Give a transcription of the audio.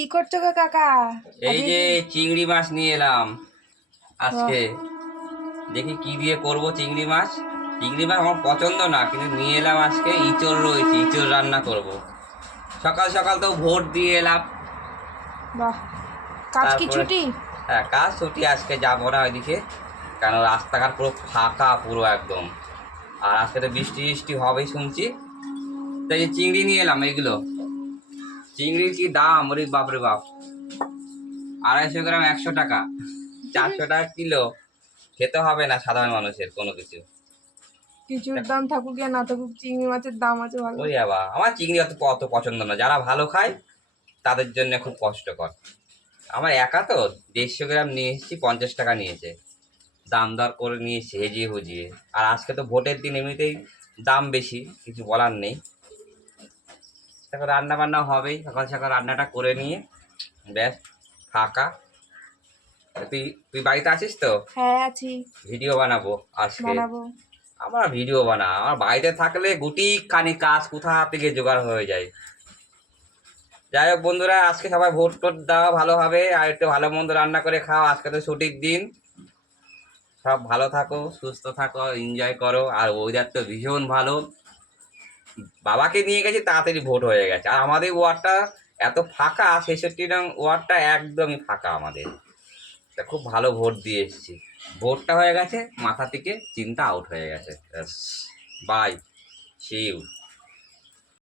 কি করছো গো কাকা? এই যে চিংড়ি মাছ নিয়ে এলাম আজকে। বাহ, দেখি কি দিয়ে করব চিংড়ি মাছ। চিংড়ি মাছ আমার পছন্দ না, কিন্তু নিয়ে এলাম আজকে। ইঁচড় রয়েছে, ইঁচড় রান্না করব। সকাল সকাল তো ভোট দিয়ে এলাম। বাহ। কাজ কি তারপরে ছুটি? হ্যাঁ, কাজ ছুটি, আজকে যাবো না ওইদিকে। কারণ রাস্তাঘাট পুরো ফাঁকা, পুরো একদম। আর আজকে তো বৃষ্টি বৃষ্টি হবেই শুনছি। তাই এই চিংড়ি নিয়ে এলাম এগুলো। চিংড়ির কি দাম, ওরে বাপরে বাপ! 250 গ্রাম 100 টাকা, 400 টাকা কিলো। খেতে হবে না সাধারণ মানুষের কোনো কিছু। কিছুর দাম থাকুক আর না থাকুক, চিংড়ি মাছের দাম আছে ভালো। ওই বাবা, আমার চিংড়ি অত অত পছন্দ না। যারা ভালো খায় তাদের জন্য খুব কষ্টকর। আমার একা তো 150 গ্রাম নিয়ে এসেছি, 50 টাকা নিয়েছে। দাম দর করে নিয়েছি হেজিয়ে হুজিয়ে। আর আজকে তো ভোটের দিন, এমনিতেই দাম বেশি, কিছু বলার নেই। তারপর রান্না বান্না হবেই, সকাল সকাল রান্নাটা করে নিয়ে ব্যাস ফাঁকা। তুই তুই বাড়িতে আছিস তো? হ্যাঁ আছি। ভিডিও বানাবো আজকে। বানাবো। আমার ভিডিও আমার বাড়িতে থাকলে গুটি খানি কাজ কোথা থেকে জোগাড় হয়ে যায়। যাই হোক বন্ধুরা, আজকে সবাই ভোট টোট দাও ভালোভাবে, আর একটু ভালো মন্দ রান্না করে খাও। আজকে তো ছুটির দিন। সব ভালো থাকো, সুস্থ থাকো, এনজয় করো। আর ওয়েদার তো ভীষণ ভালো। বাবাকে নিয়ে গেছি, তাড়াতাড়ি ভোট হয়ে গেছে। আর আমাদের ওয়ার্ডটা এত ফাঁকা, 66 নং ওয়ার্ডটা একদমই ফাঁকা আমাদের। তা খুব ভালো ভোট দিয়ে এসেছি। ভোটটা হয়ে গেছে, মাথা থেকে চিন্তা আউট হয়ে গেছে। Bye, see you.